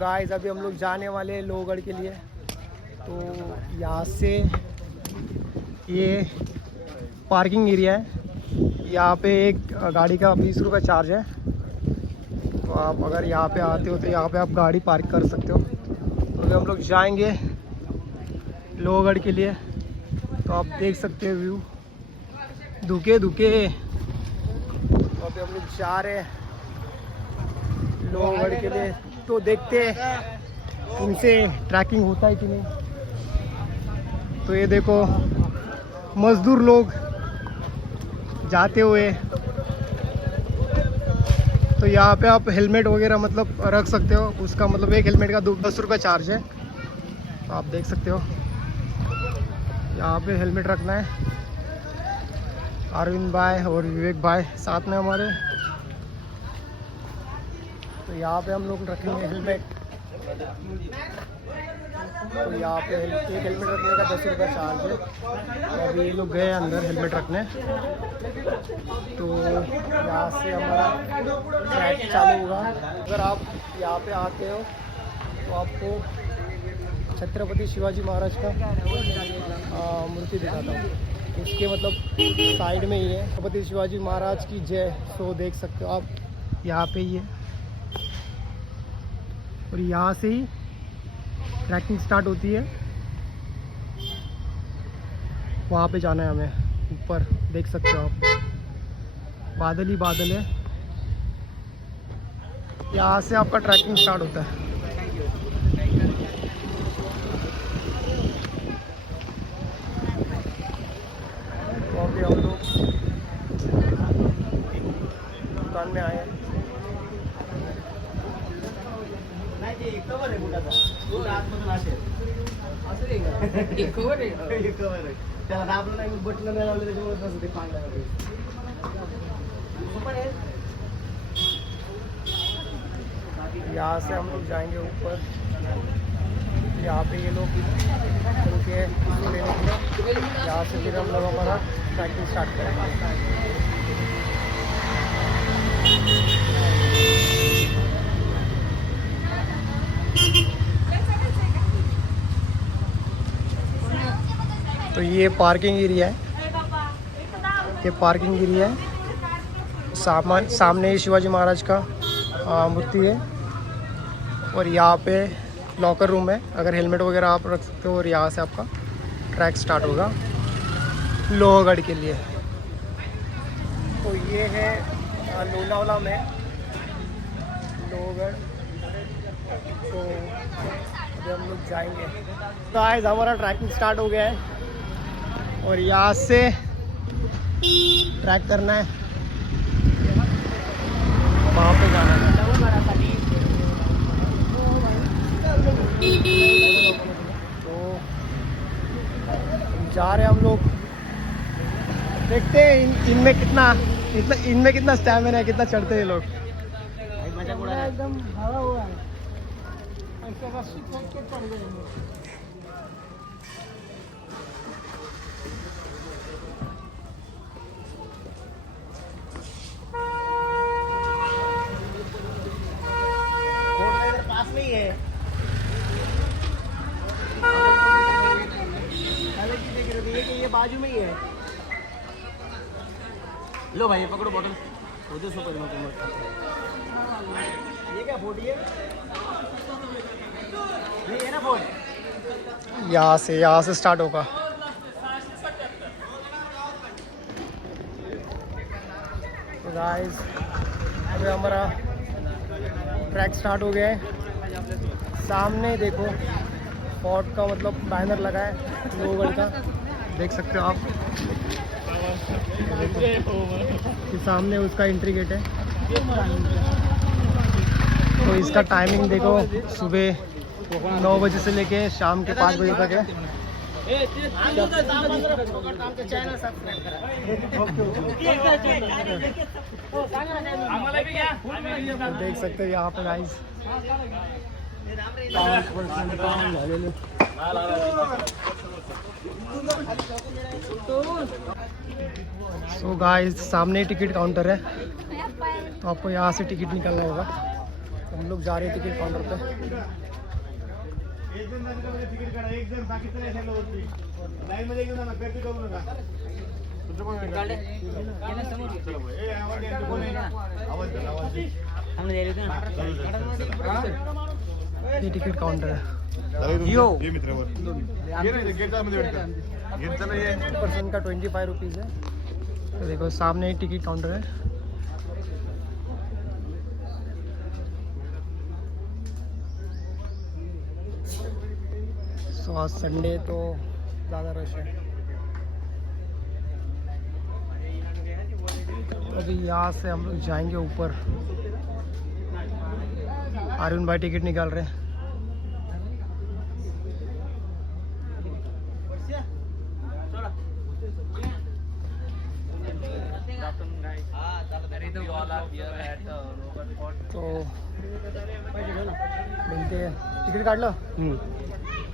Guys अभी हम लोग जाने वाले हैं लोहगढ़ के लिए। तो यहाँ से ये पार्किंग एरिया है, यहाँ पे एक गाड़ी का 20 रुपये चार्ज है। तो आप अगर यहाँ पे आते हो तो यहाँ पे आप गाड़ी पार्क कर सकते हो। तो अभी हम लोग जाएंगे लोहगढ़ के लिए। तो आप देख सकते हो व्यू, धुके धुके। तो अभी हम लोग जा रहे हैं लोहगढ़ के लिए। तो देखते हैं इनसे ट्रैकिंग होता है कि नहीं। तो ये देखो मजदूर लोग जाते हुए। तो यहाँ पे आप हेलमेट वगैरह मतलब रख सकते हो, उसका मतलब एक हेलमेट का 10 रुपये चार्ज है। तो आप देख सकते हो यहाँ पे हेलमेट रखना है। अरविंद भाई और विवेक भाई साथ में हमारे। तो यहाँ पे हम लोग रखेंगे हेलमेट। तो यहाँ पे एक हेलमेट रखने का 10 रुपये चार्ज है। तो अभी ये लोग गए अंदर हेलमेट रखने। तो यहाँ से हमारा ट्रैक चालू होगा। अगर आप यहाँ पे आते हो तो आपको छत्रपति शिवाजी महाराज का मूर्ति दिखाता हूँ। इसके मतलब साइड में ही है छत्रपति शिवाजी महाराज की जय। तो देख सकते हो आप यहाँ पे ही है। और यहाँ से ही ट्रैकिंग स्टार्ट होती है। वहाँ पे जाना है हमें, ऊपर देख सकते हो आप, बादल ही बादल है। यहाँ से आपका ट्रैकिंग स्टार्ट होता है। तो अभी हम लोग दुकान में आए हैं। यहाँ से हम लोग जाएंगे ऊपर। यहाँ पे ये लोग उनके लेने के लिए, यहाँ से फिर हम लोग हमारा ट्रैकिंग स्टार्ट करेंगे। तो ये पार्किंग एरिया है, ये पार्किंग एरिया है। सामने ही शिवाजी महाराज का मूर्ति है। और यहाँ पे लॉकर रूम है, अगर हेलमेट वगैरह आप रख सकते हो। और यहाँ से आपका ट्रैक स्टार्ट होगा लोहगढ़ के लिए। तो ये है लोनावला में लोहगढ़। तो अभी हम लोग जाएंगे। तो आज हमारा ट्रैकिंग स्टार्ट हो गया है और यहाँ से ट्रैक करना है, वहाँ पे जाना है। तो जा रहे हैं हम लोग। देखते हैं इनमें कितना स्टैमिना है, कितना चढ़ते हैं लोग। एकदम भरा हुआ है। पास में ही है। ये बाजू में ही है। लो भाई पकड़ो बोतल। ये क्या फोर्ट है? ये है ना फोर्ट। यहाँ से स्टार्ट होगा। तो गाइस अभी हमारा ट्रैक स्टार्ट हो गया है। सामने देखो फोर्ट का मतलब बैनर लगा है लोहगढ़ का, देख सकते हो आप। ये सामने उसका एंट्री गेट है। तो इसका टाइमिंग देखो, सुबह 9 बजे से लेके शाम के 5 बजे तक है। देख सकते हो यहाँ पे गाइस। सो गाइस सामने टिकट काउंटर है, तो आपको यहाँ से टिकट निकालना होगा। तो हम लोग जा रहे हैं टिकट काउंटर पे। ये टिकट काउंटर है। पर्सन का 25 रुपीज़ है। तो देखो सामने ही टिकट काउंटर है। तो आज संडे तो ज़्यादा रश है। अभी यहाँ से हम लोग जाएंगे ऊपर। अरुण भाई टिकट निकाल रहे हैं। तो मिलते हैं। टिकट काट लो।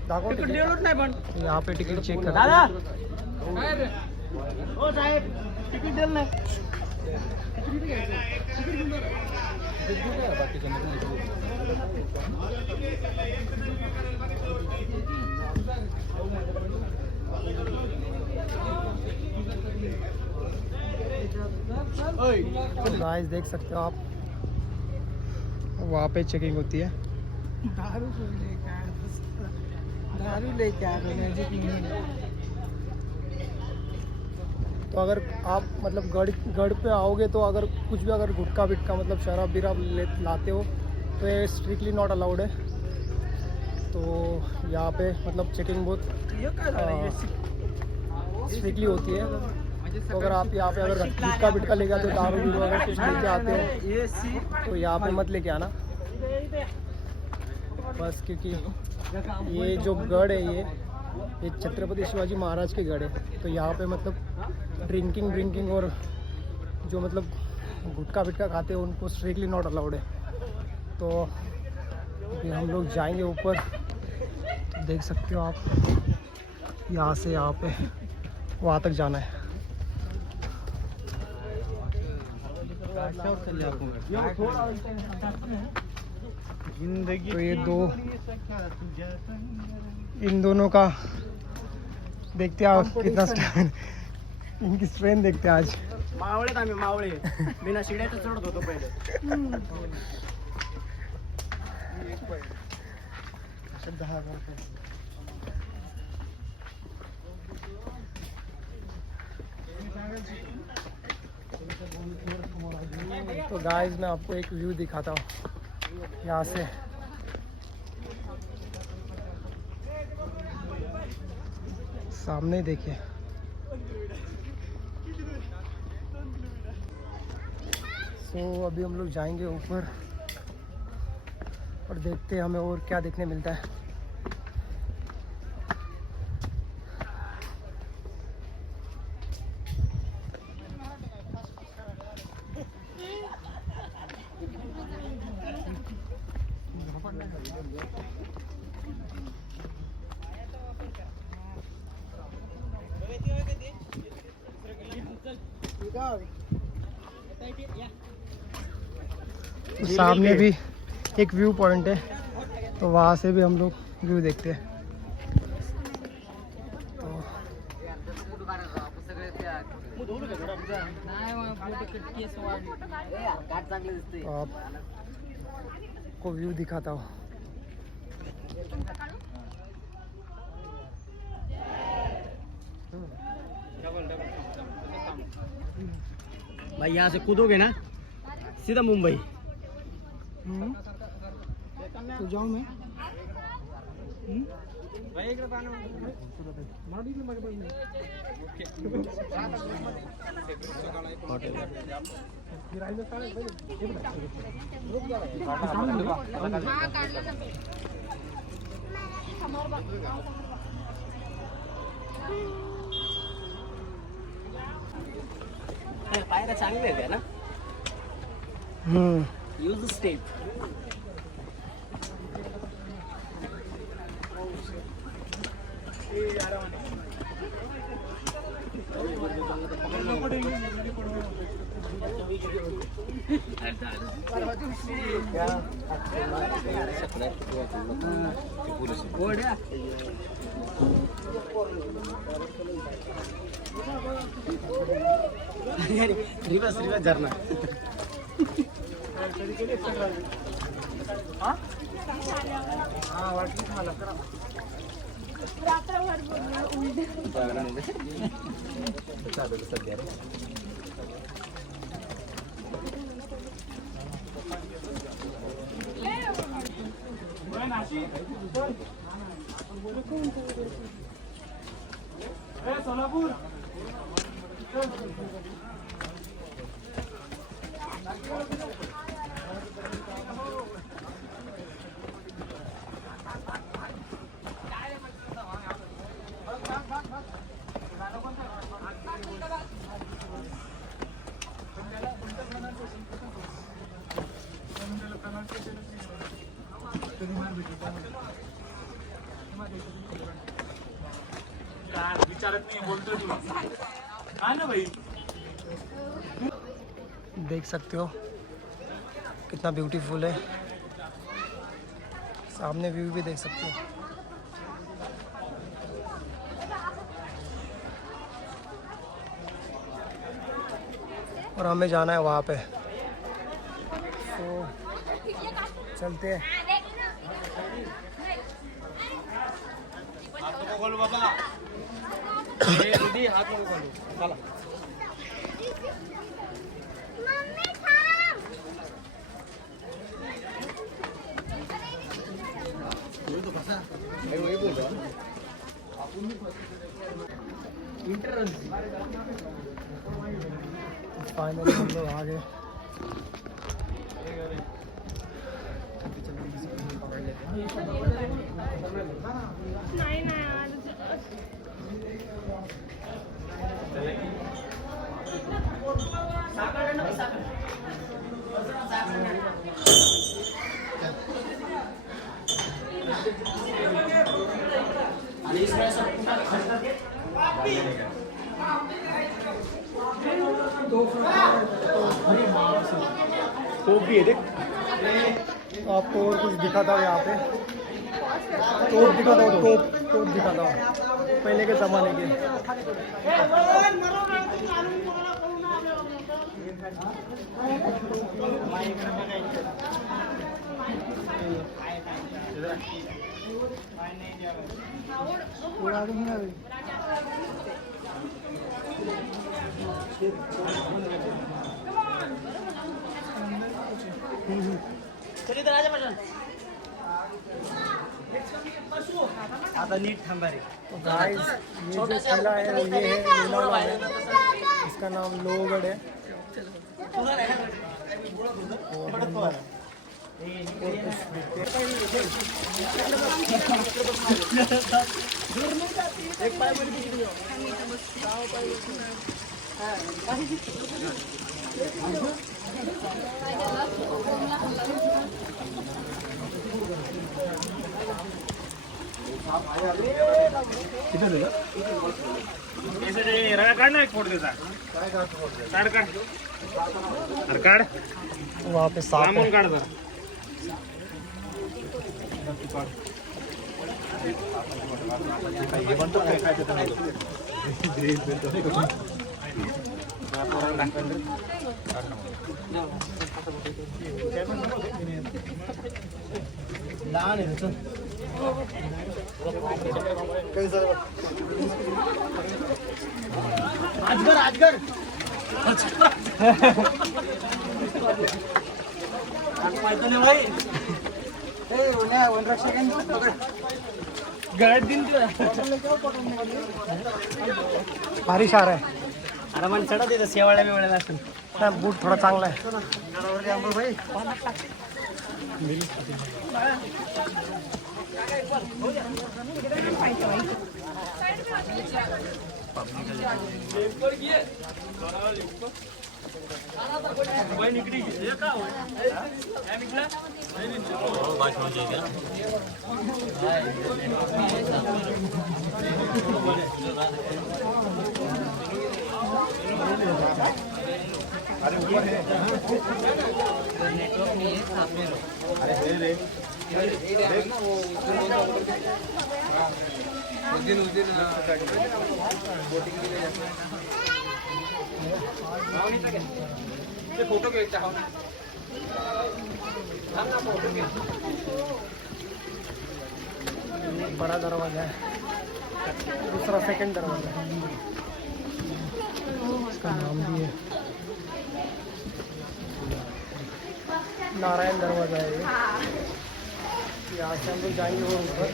दाखव टिकट नाही पण यहाँ पे टिकट चेक कर दादा। ओ साहेब टिकट दिलं नाही। तो गाइस देख सकते हो आप, वहाँ पे चेकिंग होती है। दारू लेके आ रहे। तो अगर आप मतलब गढ़ पे आओगे तो अगर कुछ भी अगर गुटखा बिटका मतलब शराब बिराब लाते हो तो ये स्ट्रिक्टली नॉट अलाउड है। तो यहाँ पे मतलब चेकिंग बहुत स्ट्रिक्टली होती है। तो अगर आप यहाँ पे अगर गुटखा बिटका लेके आते हो, दारू भी अगर कुछ लेके आते हो तो यहाँ पे मत लेके आना बस। क्योंकि ये जो गढ़ है ये छत्रपति शिवाजी महाराज के गढ़ है। तो यहाँ पे मतलब ड्रिंकिंग और जो मतलब गुटखा बिटका खाते हैं उनको स्ट्रिक्टली नॉट अलाउड है। तो अभी हम लोग जाएंगे ऊपर। तो देख सकते हो आप, यहाँ से यहाँ पे वहाँ तक जाना है। तो ये दो, इन दोनों का देखते हैं आप कितना इनकी स्ट्रेंथ देखते हैं आज। मावळे आम्ही मावळे बिना शिड्याचं चढत होतो पहिले। तो गाइस मैं आपको एक व्यू दिखाता हूँ यहाँ से। सामने देखिए। तो अभी हम लोग जाएंगे ऊपर और देखते हैं हमें और क्या देखने मिलता है। तो सामने भी एक व्यू पॉइंट है, तो वहाँ से भी हम लोग व्यू देखते हैं। तो आपको व्यू दिखाता हूँ। भाई यहाँ से कूदोगे ना सीधा मुंबई। तो जाऊँ मैं। पायऱ्या चांगल्या आहेत ना। Use step. रिवर्स रिवर्स झरना सोलापूर देख सकते हो कितना ब्यूटीफुल है, सामने व्यू भी देख सकते हो। और हमें जाना है वहाँ पे, तो चलते हैं। फाइनली हम लोग आ गए। टोप भी है देख। आपको और कुछ दिखा था यहाँ पे, तोप दिखा था, तोप दिखा था पहले के ज़माने के। चल इधर आजा बटन। आता नीट थांबा रे। तो गाइस ये जो किला है ये है लोनावाला है, इसका नाम लोहगढ़ है। वहाँ पे सांप है। लहान आहे त्याचं आजगर आजगर भारी शार आहे। अरे मला चढा देतं शेवाळ्या बिवाळ्याला असेल नाही, बूट थोडा चांगला आहे। नेटवर्क नहीं है सामने लो। फोटो बड़ा दरवाजा है, दूसरा सेकंड दरवाजा है, इसका नाम भी है नारायण दरवाजा है ये। यहाँ से हम लोग जाएंगे वो ऊपर।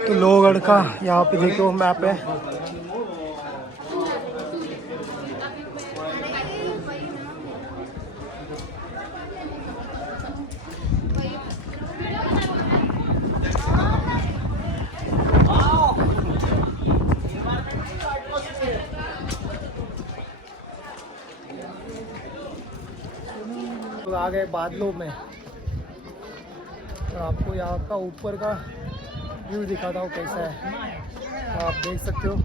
तो लोहगढ़ का यहाँ पे देखो मैप है। तो आ गए बादलों में और आपको यहाँ का ऊपर का व्यू दिखाता हूँ कैसा है, तो आप देख सकते हो।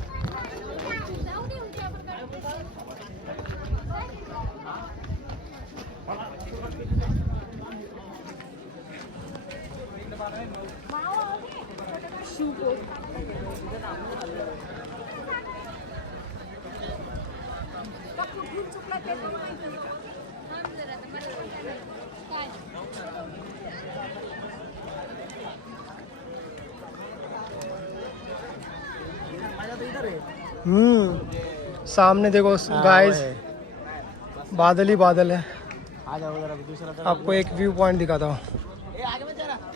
सामने देखो गाइस, बादल ही बादल है। आपको एक व्यू पॉइंट दिखाता हूँ।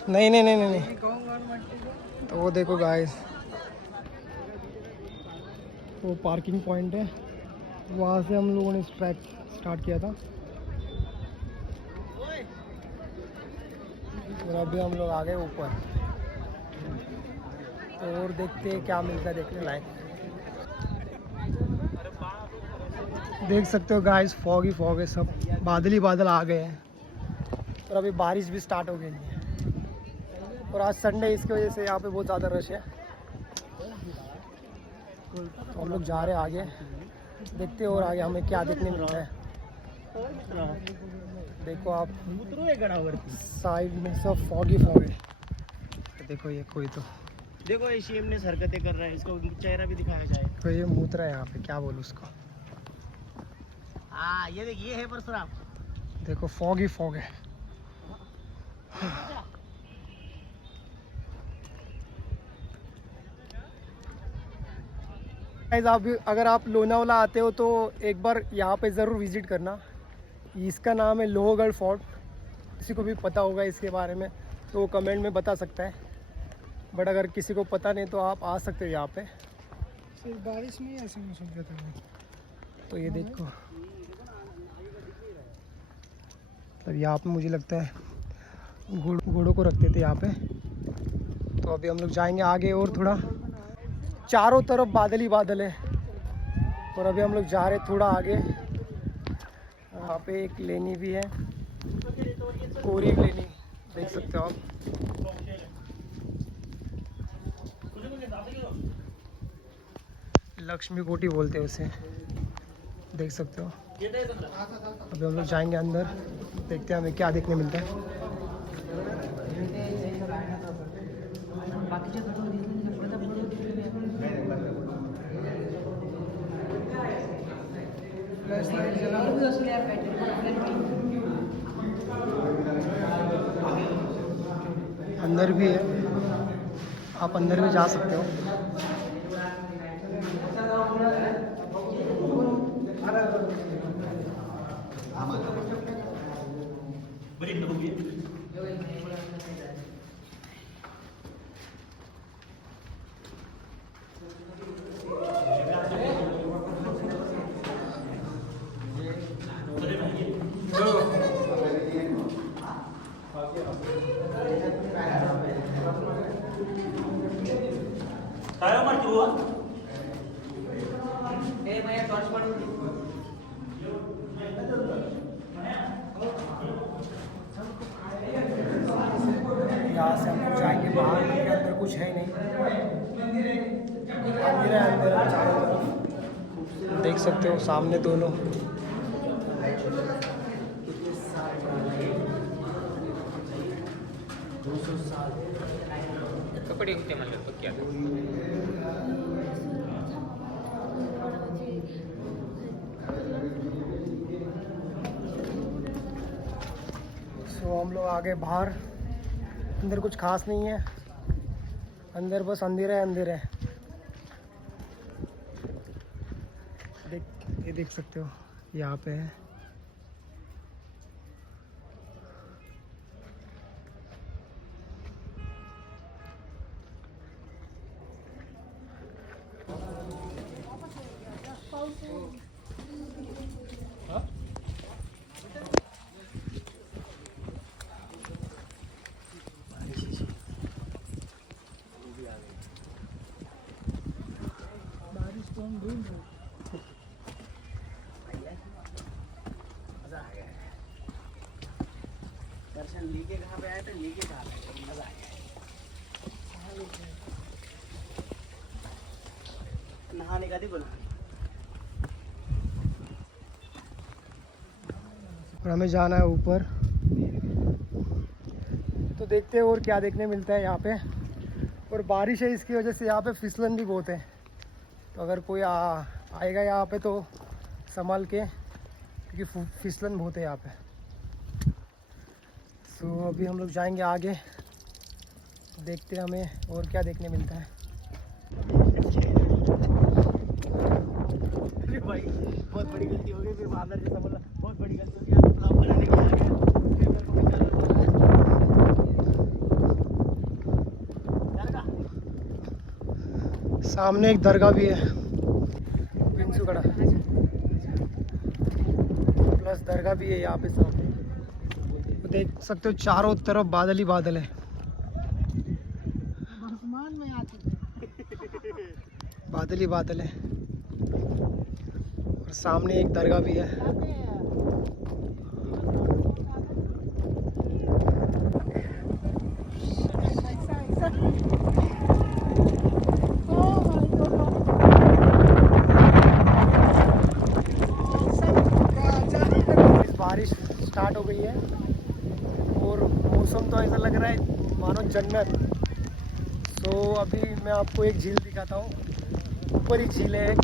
नहीं नहीं नहीं नहीं नहीं, तो वो देखो गाइस, वो पार्किंग पॉइंट है, वहाँ से हम लोगों ने ट्रैक स्टार्ट किया था और अभी हम लोग आ गए ऊपर। तो और देखते हैं क्या मिलता है देखने लायक। देख सकते हो गाइस, फॉग ही फॉग है, सब बादल ही बादल आ गए हैं और अभी बारिश भी स्टार्ट हो गई है। और आज संडे, इसकी वजह से यहाँ पे बहुत ज़्यादा रश है। तो हम लोग जा रहे हैं आगे, देखते हैं और आगे हमें क्या देखने मिलता है। देखो आप साइड में सब फॉग ही फॉग है। देखो ये कोई तो देखो ये शेम ने हरकतें कर रहा है, इसको चेहरा भी दिखाया जाए। तो ये मूत्र है यहाँ पे, क्या बोलूँ उसको। हाँ ये देखिए, ये है परशुराम। देखो फॉग ही फॉग है। आप अगर आप लोनावाला आते हो तो एक बार यहाँ पे ज़रूर विज़िट करना। इसका नाम है लोहगढ़ फोर्ट। किसी को भी पता होगा इसके बारे में तो वो कमेंट में बता सकता है, बट अगर किसी को पता नहीं तो आप आ सकते हो यहाँ पे। सिर्फ बारिश में ऐसे मौसम रहता है। तो ये देखो, तब यहाँ पे मुझे लगता है घोड़ों को रखते थे यहाँ पे। तो अभी हम लोग जाएंगे आगे और थोड़ा, चारों तरफ बादल ही बादल है। और अभी हम लोग जा रहे थोड़ा आगे, वहाँ पे एक लेनी भी है, कोरी लेनी, देख सकते हो आप। लक्ष्मी कोठी बोलते हैं उसे, देख सकते हो। अभी हम लोग जाएंगे अंदर, देखते हैं हमें क्या देखने मिलता है। अंदर भी है, आप अंदर भी जा सकते हो। यहाँ से हम लोग जाएंगे बाहर, के अंदर कुछ है नहीं, अंदर है अंदर चारों तरफ देख सकते हो सामने दोनों। कपडे होते म्हणलं पक्क्या तो हम लोग आगे बाहर, अंदर कुछ खास नहीं है, अंदर बस अंधेरा है अंधेरा है। ये देख सकते हो यहाँ पे है। दर्शन लीके कहाँ पे आए थे, लीके कहाँ पे मजा आ गया। नहाने का थी बोला। और हमें जाना है ऊपर, तो देखते हैं और क्या देखने मिलता है यहाँ पे। और बारिश है, इसकी वजह से यहाँ पे फिसलन भी बहुत है, तो अगर कोई आएगा यहाँ पे तो संभाल के, क्योंकि फिसलन बहुत है यहाँ पे। तो अभी हम लोग जाएंगे आगे, देखते हैं हमें और क्या देखने मिलता है। अरे भाई बहुत बड़ी गलती हो गई, फिर बादल जैसा बोला, बहुत बड़ी गलती हो गई, आप ब्लॉग बनाने के लिए आ गए। सामने एक दरगाह भी है, पिंसुगढ़ा प्लस दरगाह भी है यहाँ पे सामने। तो देख सकते हो चारों तरफ बादल ही बादल है, आसमान में बादल ही बादल है। और सामने एक दरगाह भी है। बारिश स्टार्ट हो गई है और मौसम तो ऐसा लग रहा है मानो जन्नत। तो अभी मैं आपको एक झील दिखाता हूँ, ऊपर ही झील है एक,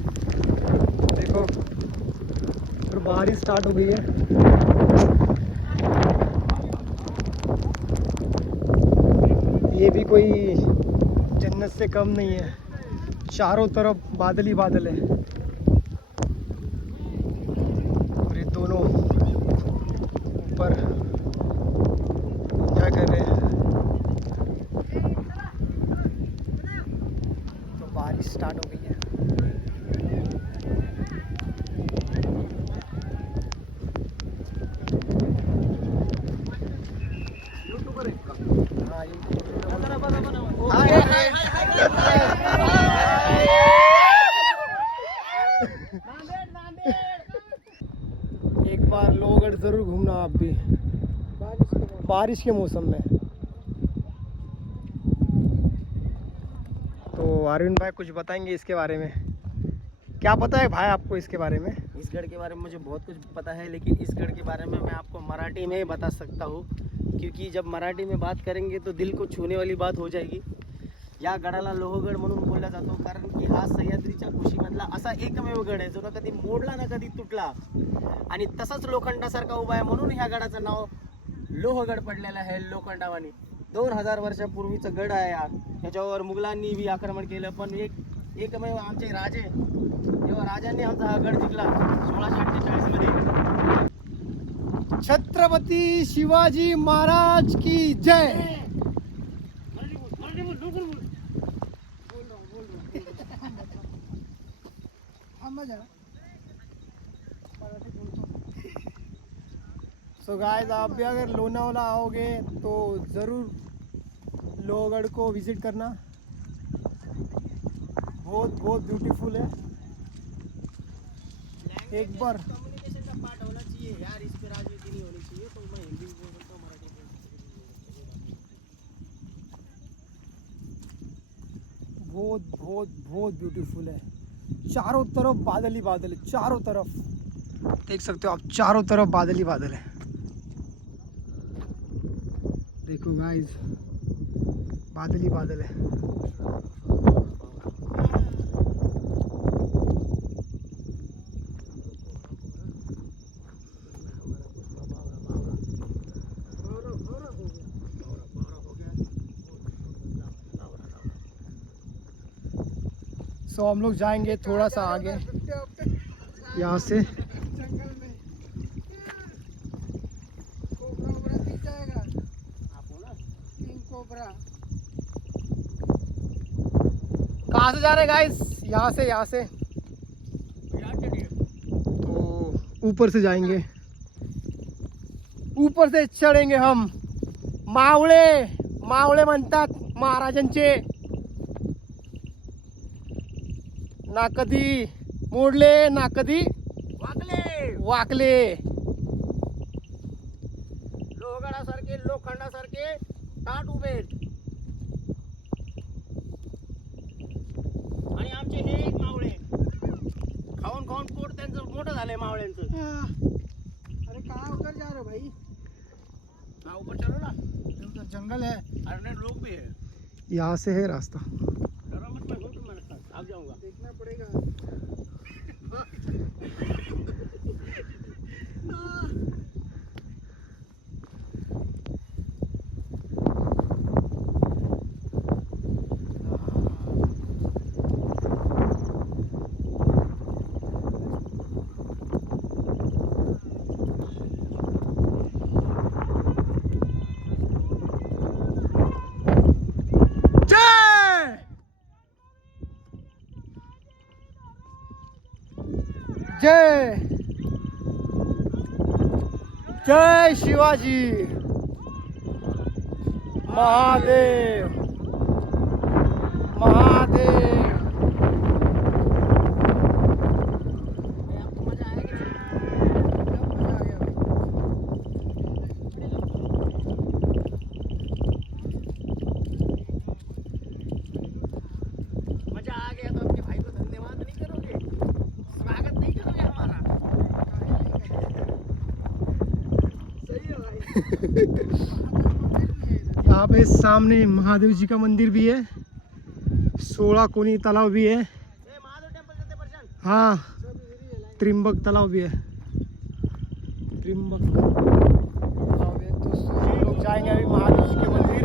देखो। और बारिश स्टार्ट हो गई है, ये भी कोई जन्नत से कम नहीं है, चारों तरफ बादल ही बादल है। और ये दोनों ऊपर क्या कर रहे हैं, तो बारिश स्टार्ट हो गई है। यूट्यूबर है, हाँ एक बार लोहगढ़ जरूर घूमना आप भी, बारिश के मौसम में। तो अरविंद भाई कुछ बताएंगे इसके बारे में, क्या पता है भाई आपको इसके बारे में? इस गढ़ के बारे में मुझे बहुत कुछ पता है, लेकिन इस गढ़ के बारे में मैं आपको मराठी में बता सकता हूँ, क्योंकि जब मराठी में बात करेंगे तो दिल को छूने वाली बात हो जाएगी। या गडाला लोहगड म्हणून बोलला जातो, कारण की हा सह्याद्रीच्या कुशीमधला असा एकमेव गड आहे जो ना कधी मोडला ना कधी तुटला, आणि तसाच लोखंडासारखा उभा आहे, म्हणून ह्या गडाचं नाव लोहगड पडलेलं आहे लोखंडावानी। 2000 वर्षापूर्वीचं गड आहे हा। त्याच्यावर मुघलांनी बी आक्रमण केलं, पण एकमेव आमचे राजे, जेव्हा राजांनी आमचा हा गड जिंकला 1648 मध्ये। छत्रपति शिवाजी महाराज की जय। सो गाइस, आप भी अगर लोनावाला आओगे तो ज़रूर लोहगढ़ को विज़िट करना। बहुत बहुत ब्यूटीफुल है। एक बार कम्युनिकेशन का पार्ट होना चाहिए यार, इस पे राजनीति नहीं होनी चाहिए। तो मैं हिंदी भी बोल सकता हूँ, मराठी भी बोल सकता हूँ। बहुत बहुत बहुत ब्यूटीफुल है। चारों तरफ बादल ही बादल है, चारों तरफ देख सकते हो आप, चारों तरफ बादल ही बादल है। देखो गाइस, बादल ही बादल है। सो हम लोग जाएंगे थोड़ा सा आगे यहाँ से। कहाँ से जा रहे गाइस? यहाँ से, यहाँ से तो ऊपर से जाएंगे, ऊपर से चढ़ेंगे हम। मावळे मावळे म्हणतात महाराजांचे, ना कधी मोडले ना कधी वाकले। लोहगडासारखे लोखंडासारखे ताट उभे आहेत। आणि आमचे हे एक मावळे खाऊन खाऊन पोट त्यांचं मोठं झालंय मावळ्यांचं। अरे कहाँ ऊपर जा रहे हो भाई? हाँ ऊपर चलो ना, उधर जंगल है, अरे लोग भी है। यहाँ से है रास्ता। डरो मत, मैं हूँ तुम्हारे साथ, आप जाऊंगा। देखना पड़ेगा। जय जय शिवाजी महादेव महादेव। आपको मजा आएगा? मजा आ गया तो अपने भाई को धन्यवाद नहीं करोगे? स्वागत नहीं करोगे हमारा? सही है भाई। यहाँ पे सामने महादेव जी का मंदिर भी है, 16 कोनी तालाब भी है। महादेव टेम्पल जाते पर्सन। हाँ, त्रिम्बक तालाब भी है, त्रिम्बक तालाब है। तो हम लोग जाएंगे अभी महादेव जी के मंदिर।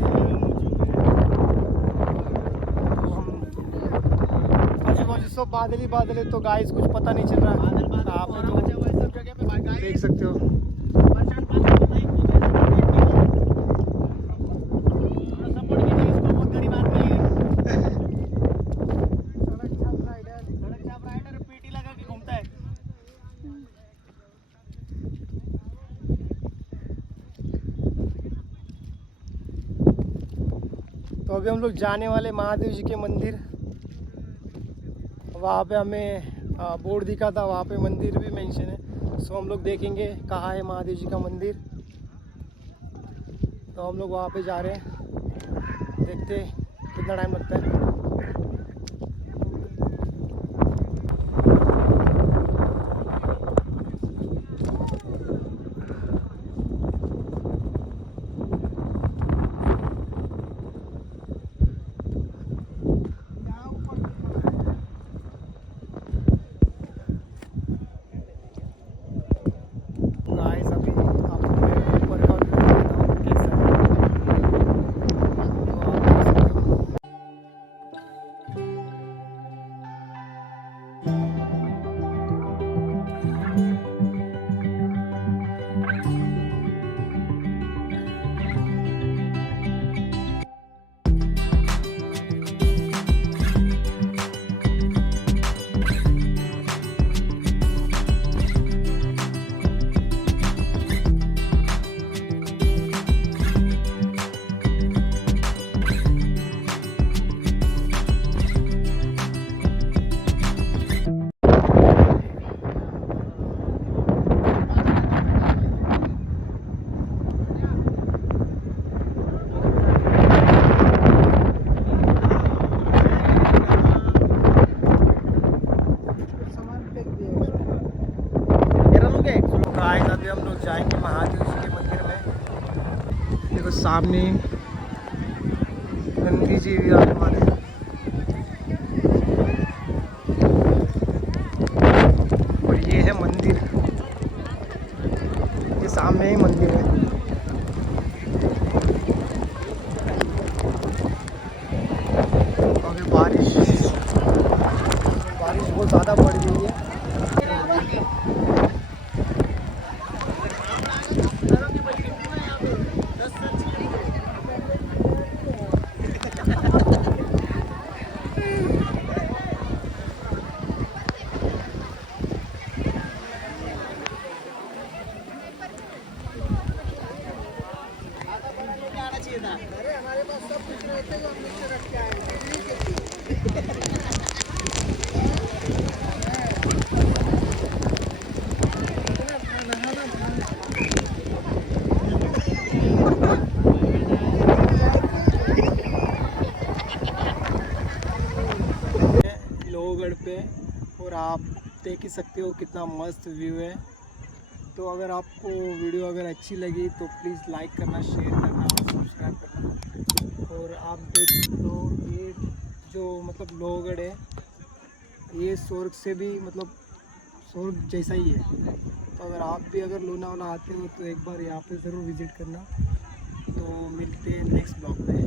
तो हम आजू बाजू सब बादल ही बादल है, तो गाइस कुछ पता नहीं चल रहा है। आप तो देख सकते हो। तो अभी हम लोग जाने वाले महादेव जी के मंदिर। वहाँ पे हमें बोर्ड दिखा था, वहाँ पे मंदिर भी मेंशन है। सो हम लोग देखेंगे कहाँ है महादेव जी का मंदिर। तो हम लोग वहाँ पे जा रहे हैं, देखते कितना टाइम लगता है। महादेव जी के मंदिर में। देखो सामने नंदी जी विराजमान है। और ये है मंदिर, ये सामने ही मंदिर है। अभी बारिश बहुत ज़्यादा पड़ गई है। अरे हमारे पास सब कुछ रहता है, हम नीचे रख के आएंगे। लोहगढ़ पे, और आप देख ही सकते हो कितना मस्त व्यू है। तो अगर आपको वीडियो अगर अच्छी लगी तो प्लीज़ लाइक करना, शेयर करना और सब्सक्राइब करना। और आप देख लो ये जो मतलब लोहगढ़ है, ये स्वर्ग से भी मतलब स्वर्ग जैसा ही है। तो अगर आप भी अगर लोनावाला आते हो तो एक बार यहाँ पे ज़रूर विज़िट करना। तो मिलते हैं नेक्स्ट ब्लॉग में।